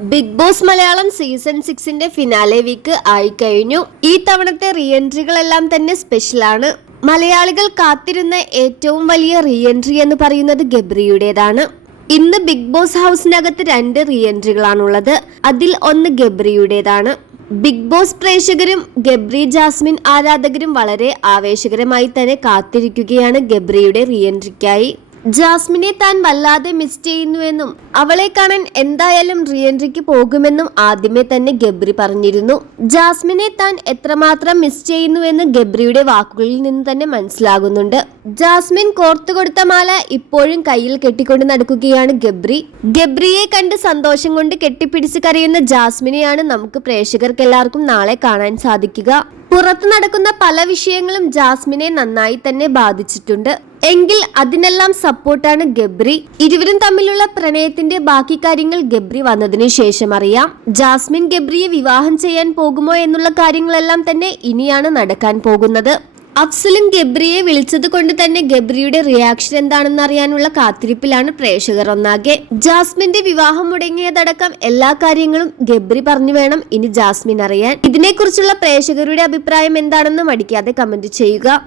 Big Boss Malayalam season 6ന്റെ finale week ആയി കഴിഞ്ഞു. ഈ തവണത്തെ റീ എൻട്രികളെല്ലാം തന്നെ സ്പെഷ്യലാണ്. മലയാളികൾ കാത്തിരുന്ന ഏറ്റവും വലിയ റീ എൻട്രി എന്ന് പറയുന്നത് ഗബ്രിയുടേതാണ്. ഇന്ന് ബിഗ് ബോസ് ഹൗസിനകത്ത് 2 റീ എൻട്രികളാണുള്ളത്. അതിൽ ഒന്ന് ഗബ്രിയുടേതാണ്. ബിഗ് ബോസ് പ്രേക്ഷകരും ഗബ്രി ജാസ്മിൻ ആരാധകരും വളരെ ആവേശകരമായി തന്നെ കാത്തിരിക്കുകയാണ് ഗബ്രിയുടെ റീ എൻട്രിക്കായി. ജാസ്മിനെ താൻ വല്ലാതെ മിസ് ചെയ്യുന്നുവെന്നും അവളെ കാണാൻ എന്തായാലും റീ എൻട്രിക്ക് പോകുമെന്നും ആദ്യമേ തന്നെ ഗബ്രി പറഞ്ഞിരുന്നു. ജാസ്മിനെ താൻ എത്രമാത്രം മിസ് ചെയ്യുന്നുവെന്ന് ഗബ്രിയുടെ വാക്കുകളിൽ നിന്ന് തന്നെ മനസ്സിലാകുന്നുണ്ട്. ജാസ്മിൻ കോർത്തു കൊടുത്ത മാല ഇപ്പോഴും കയ്യിൽ കെട്ടിക്കൊണ്ട് നടക്കുകയാണ് ഗബ്രി. ഗബ്രിയെ കണ്ട് സന്തോഷം കൊണ്ട് കെട്ടിപ്പിടിച്ച് കരയുന്ന ജാസ്മിനെയാണ് നമുക്ക് പ്രേക്ഷകർക്ക് എല്ലാവർക്കും നാളെ കാണാൻ സാധിക്കുക. പുറത്തു നടക്കുന്ന പല വിഷയങ്ങളും ജാസ്മിനെ നന്നായി തന്നെ ബാധിച്ചിട്ടുണ്ട്. എങ്കിൽ അതിനെല്ലാം സപ്പോർട്ടാണ് ഗബ്രി. ഇരുവരും തമ്മിലുള്ള പ്രണയത്തിന്റെ ബാക്കി കാര്യങ്ങൾ ഗബ്രി വന്നതിന് ശേഷം അറിയാം. ജാസ്മിൻ ഗബ്രിയെ വിവാഹം ചെയ്യാൻ പോകുമോ എന്നുള്ള കാര്യങ്ങളെല്ലാം തന്നെ ഇനിയാണ് നടക്കാൻ പോകുന്നത്. അഫ്സലും ഗബ്രിയെ വിളിച്ചത് കൊണ്ട് തന്നെ ഗബ്രിയുടെ റിയാക്ഷൻ എന്താണെന്ന് അറിയാനുള്ള കാത്തിരിപ്പിലാണ് പ്രേക്ഷകർ ഒന്നാകെ. ജാസ്മിന്റെ വിവാഹം മുടങ്ങിയതടക്കം എല്ലാ കാര്യങ്ങളും ഗബ്രി പറഞ്ഞു വേണം ഇനി ജാസ്മിൻ അറിയാൻ. ഇതിനെക്കുറിച്ചുള്ള പ്രേക്ഷകരുടെ അഭിപ്രായം എന്താണെന്ന് മടിക്കാതെ കമന്റ് ചെയ്യുക.